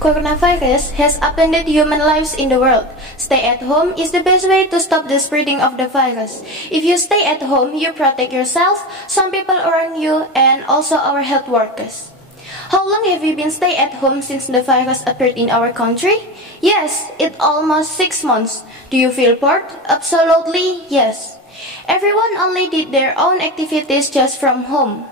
Coronavirus has upended human lives in the world. Stay at home is the best way to stop the spreading of the virus. If you stay at home, you protect yourself, some people around you, and also our health workers. How long have you been stay at home since the virus appeared in our country? Yes, it's almost 6 months. Do you feel bored? Absolutely, yes. Everyone only did their own activities just from home.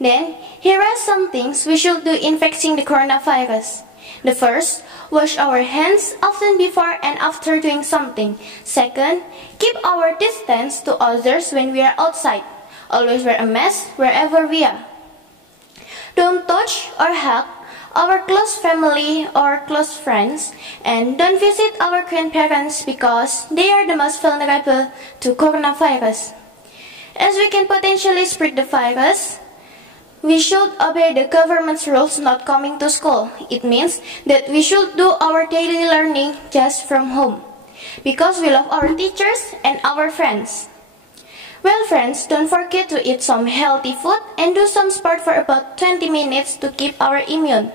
Then, here are some things we should do in facing the coronavirus. The first, wash our hands often before and after doing something. Second, keep our distance to others when we are outside. Always wear a mask wherever we are. Don't touch or hug our close family or close friends, and don't visit our grandparents because they are the most vulnerable to coronavirus. As we can potentially spread the virus, we should obey the government's rules not coming to school. It means that we should do our daily learning just from home, because we love our teachers and our friends. Well friends, don't forget to eat some healthy food and do some sport for about 20 minutes to keep our immune.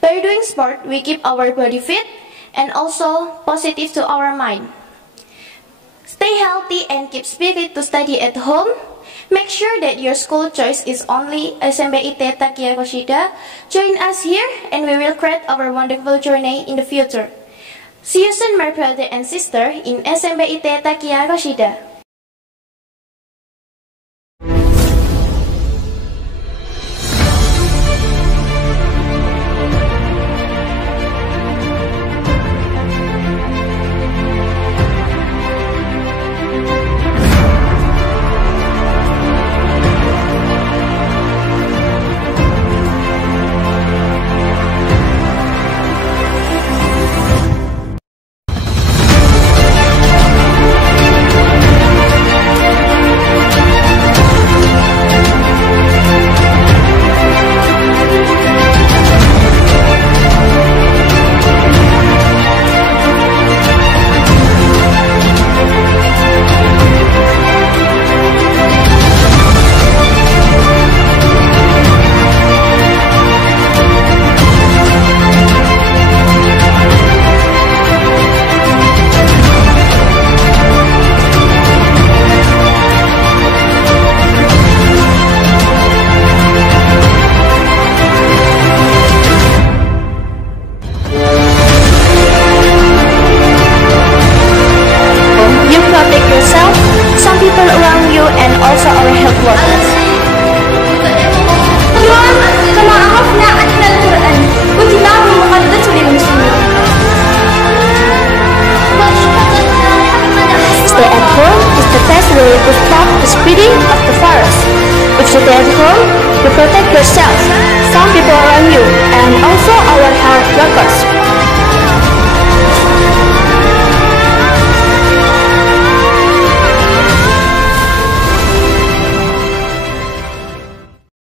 By doing sport, we keep our body fit and also positive to our mind. Stay healthy and keep spirit to study at home. Make sure that your school choice is only SMP IT Taqiyya Rosyida. Join us here and we will create our wonderful journey in the future. See you soon, my brother and sister, in SMP IT Taqiyya Rosyida. To stop the spreading of the virus. If you stay at home, you protect yourself, some people around you, and also our health workers.